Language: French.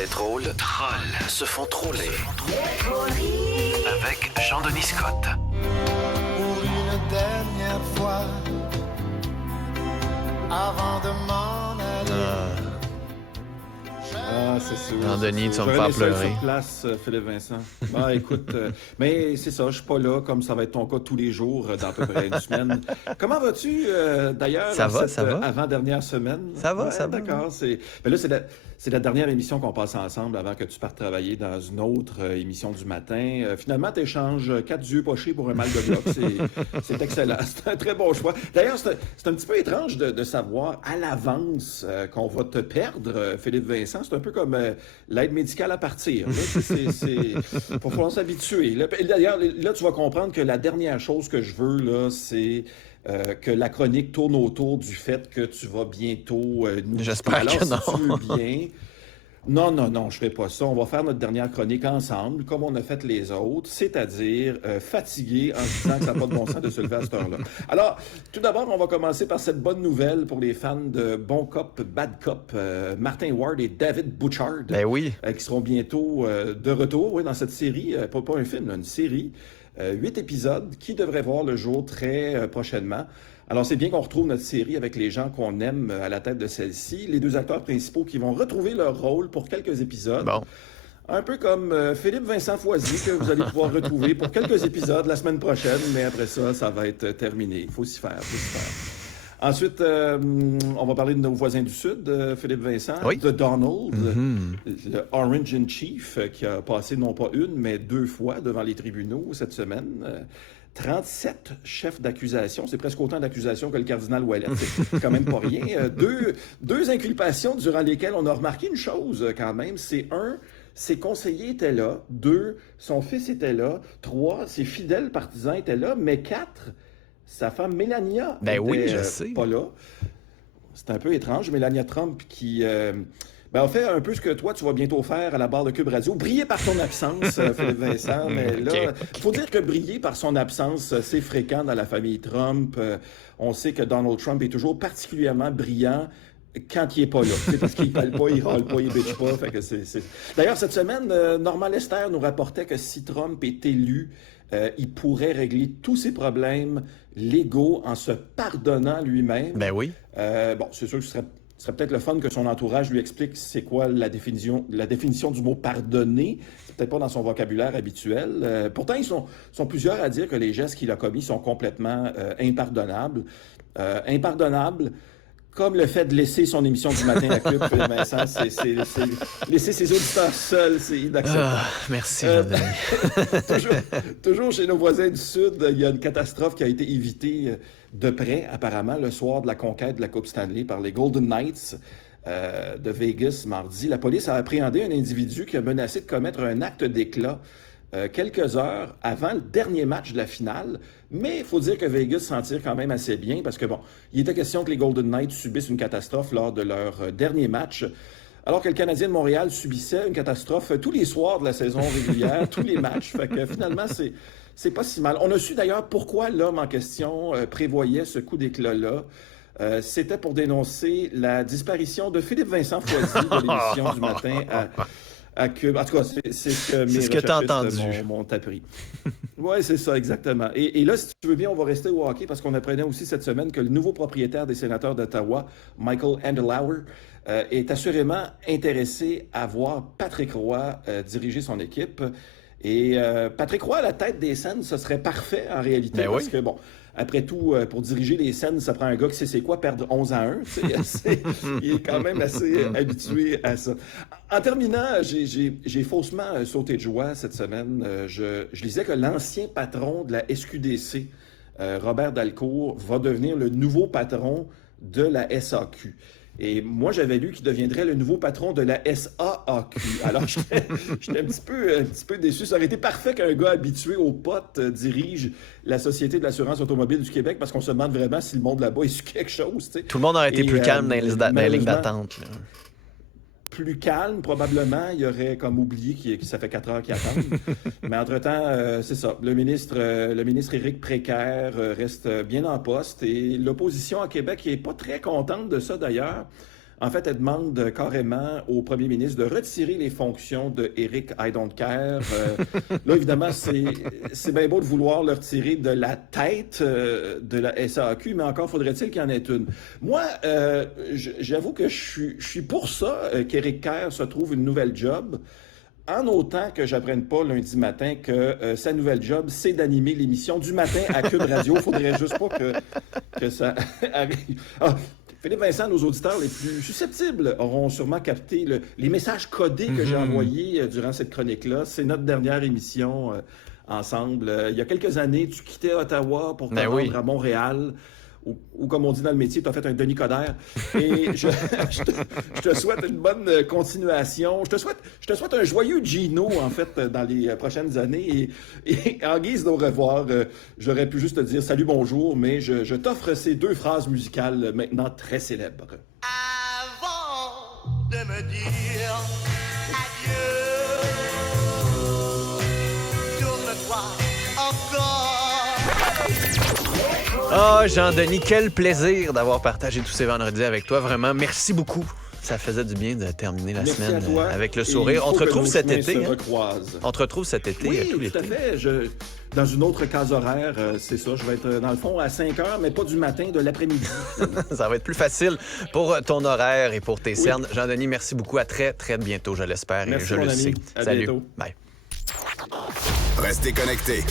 Les drôles se font troller. Avec Jean-Denis Scott. Pour une dernière fois, avant de m'en aller. C'est sûr. Jean-Denis, tu vas me J'aurais faire laissé pleurer. sur place, Philippe Vincent. Écoute, mais c'est ça, je suis pas là comme ça va être ton cas tous les jours dans à peu près une semaine. Comment vas-tu, d'ailleurs, Ça va, ça va. avant-dernière semaine? Ça va, ça va. D'accord. Mais là, c'est la dernière émission qu'on passe ensemble avant que tu partes travailler dans une autre émission du matin. Finalement, tu échanges 4 yeux pochés pour un mal de bloc. C'est excellent. C'est un très bon choix. D'ailleurs, c'est un petit peu étrange de savoir à l'avance qu'on va te perdre, Philippe Vincent. C'est un peu comme l'aide médicale à partir. Faut falloir s'habituer. D'ailleurs, là, tu vas comprendre que la dernière chose que je veux, là, c'est que la chronique tourne autour du fait que tu vas bientôt nous... J'espère Alors, que si non. tu veux bien... Non, je ferai pas ça. On va faire notre dernière chronique ensemble, comme on a fait les autres, c'est-à-dire fatigué en se disant que ça n'a pas de bon sens de se lever à cette heure-là. Alors, tout d'abord, on va commencer par cette bonne nouvelle pour les fans de Bon Cop, Bad Cop, Martin Ward et David Bouchard, Ben oui. qui seront bientôt de retour dans cette série, pas un film, là, une série, 8 épisodes qui devraient voir le jour très prochainement. Alors, c'est bien qu'on retrouve notre série avec les gens qu'on aime à la tête de celle-ci. Les 2 acteurs principaux qui vont retrouver leur rôle pour quelques épisodes. Bon. Un peu comme Philippe Vincent Foisy, que vous allez pouvoir retrouver pour quelques épisodes la semaine prochaine. Mais après ça, ça va être terminé. Il faut s'y faire. Ensuite, on va parler de nos voisins du Sud, Philippe Vincent. Oui. De Donald, le Orange in Chief, qui a passé non pas une, mais 2 fois devant les tribunaux cette semaine. 37 chefs d'accusation, c'est presque autant d'accusations que le cardinal Ouellet, c'est quand même pas rien. Deux inculpations durant lesquelles on a remarqué une chose quand même, c'est 1, ses conseillers étaient là, 2, son fils était là, 3, ses fidèles partisans étaient là, mais 4, sa femme Melania était pas là. C'est un peu étrange, Melania Trump qui... on fait un peu ce que toi, tu vas bientôt faire à la barre de Cube Radio. Briller par ton absence, Philippe Vincent. Mais là, il faut dire que briller par son absence, c'est fréquent dans la famille Trump. On sait que Donald Trump est toujours particulièrement brillant quand il n'est pas là. C'est parce qu'il ne parle pas, il râle pas, il bitch pas. Fait que c'est... D'ailleurs, cette semaine, Normand Lester nous rapportait que si Trump est élu, il pourrait régler tous ses problèmes légaux en se pardonnant lui-même. Ben oui. C'est sûr que ce serait peut-être le fun que son entourage lui explique c'est quoi la définition du mot pardonner. C'est peut-être pas dans son vocabulaire habituel. Pourtant, ils sont plusieurs à dire que les gestes qu'il a commis sont complètement impardonnables. Impardonnables, comme le fait de laisser son émission du matin à Cube, Philippe Vincent, c'est laisser ses auditeurs seuls, c'est inacceptable. Merci, Jean-Denis. toujours chez nos voisins du Sud, il y a une catastrophe qui a été évitée de près, apparemment, le soir de la conquête de la Coupe Stanley par les Golden Knights de Vegas mardi. La police a appréhendé un individu qui a menacé de commettre un acte d'éclat quelques heures avant le dernier match de la finale. Mais il faut dire que Vegas s'en tire quand même assez bien parce que, il était question que les Golden Knights subissent une catastrophe lors de leur dernier match. Alors que le Canadien de Montréal subissait une catastrophe tous les soirs de la saison régulière, tous les matchs. Fait que finalement, c'est pas si mal. On a su d'ailleurs pourquoi l'homme en question prévoyait ce coup d'éclat-là. C'était pour dénoncer la disparition de Philippe Vincent Foisy de l'émission du matin à Cube. En tout cas, c'est ce que tu as entendu. M'ont appris. Oui, c'est ça, exactement. Et là, si tu veux bien, on va rester au hockey parce qu'on apprenait aussi cette semaine que le nouveau propriétaire des Sénateurs d'Ottawa, Michael Andlauer, est assurément intéressé à voir Patrick Roy diriger son équipe. Et Patrick Roy à la tête des Sens, ce serait parfait en réalité. Parce que, après tout, pour diriger les Sens, ça prend un gars qui sait c'est quoi perdre 11-1. Il est quand même assez habitué à ça. En terminant, j'ai faussement sauté de joie cette semaine. Je lisais que l'ancien patron de la SQDC, Robert Dalcourt, va devenir le nouveau patron de la SAQ. Et moi, j'avais lu qu'il deviendrait le nouveau patron de la SAAQ. Alors, j'étais un petit peu déçu. Ça aurait été parfait qu'un gars habitué aux potes dirige la Société de l'assurance automobile du Québec parce qu'on se demande vraiment si le monde là-bas est sur quelque chose. T'sais. Tout le monde aurait été plus calme dans les lignes d'attente. Là. Plus calme, probablement. Il aurait comme oublié que ça fait 4 heures qu'il attend. Mais entre-temps, c'est ça. Le ministre Éric Précaire reste bien en poste et l'opposition à Québec n'est pas très contente de ça d'ailleurs. En fait, elle demande carrément au premier ministre de retirer les fonctions de Éric I Don't Care. Là, évidemment, c'est bien beau de vouloir le retirer de la tête de la SAQ, mais encore faudrait-il qu'il y en ait une. Moi, j'avoue que je suis pour ça qu'Éric Kerr se trouve une nouvelle job. En autant que j'apprenne pas lundi matin que sa nouvelle job, c'est d'animer l'émission du matin à Cube Radio. Il faudrait juste pas que ça arrive. Ah, Philippe Vincent, nos auditeurs les plus susceptibles auront sûrement capté les messages codés que j'ai envoyés durant cette chronique-là. C'est notre dernière émission ensemble. Il y a quelques années, tu quittais Ottawa pour te rendre à Montréal. Ou comme on dit dans le métier, tu as fait un Denis Coderre. Et je te souhaite une bonne continuation. Je te souhaite un joyeux Gino, en fait, dans les prochaines années. Et en guise d'au revoir, j'aurais pu juste te dire salut, bonjour, mais je t'offre ces 2 phrases musicales maintenant très célèbres. Avant de me dire adieu, tourne-toi encore. Ah, Jean-Denis, quel plaisir d'avoir partagé tous ces vendredis avec toi. Vraiment, merci beaucoup. Ça faisait du bien de terminer la semaine avec le sourire. On te retrouve cet été. On te retrouve cet été. Oui, tout à fait. Dans une autre case horaire, c'est ça. Je vais être, dans le fond, à 5 heures, mais pas du matin, de l'après-midi. Ça va être plus facile pour ton horaire et pour tes cernes. Jean-Denis, merci beaucoup. À très, très bientôt, je l'espère. Merci, et je mon le ami. sais. À Salut. bientôt. Bye. Restez connectés.